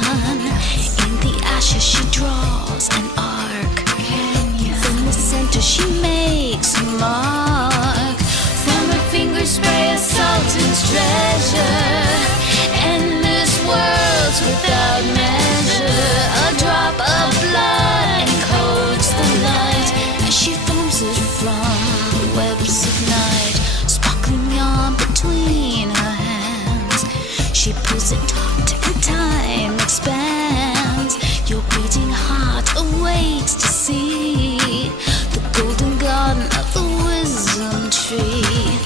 vision. In the ashes she draws an arc. From the center she makes a mark. From her fingers spray a sultan's treasure. Endless worlds without measure. A drop of blood encodes the light as she forms it from the webs of night. Sparkling yarn between her hands, she pulls it taut and time expands. Your beating heart awaits to see the golden garden of the wisdom tree.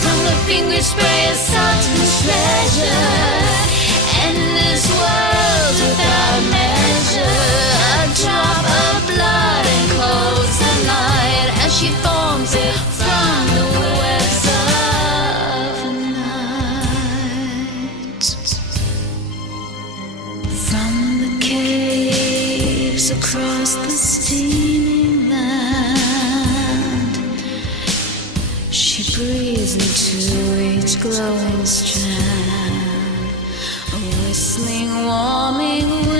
From her fingers spray a sultan's treasure. Endless worlds without measure. A drop of blood encodes the light as she forms it from the webs of night. From the caves across the steaming land, she breathes into each glowing strand. A whistling, warming wind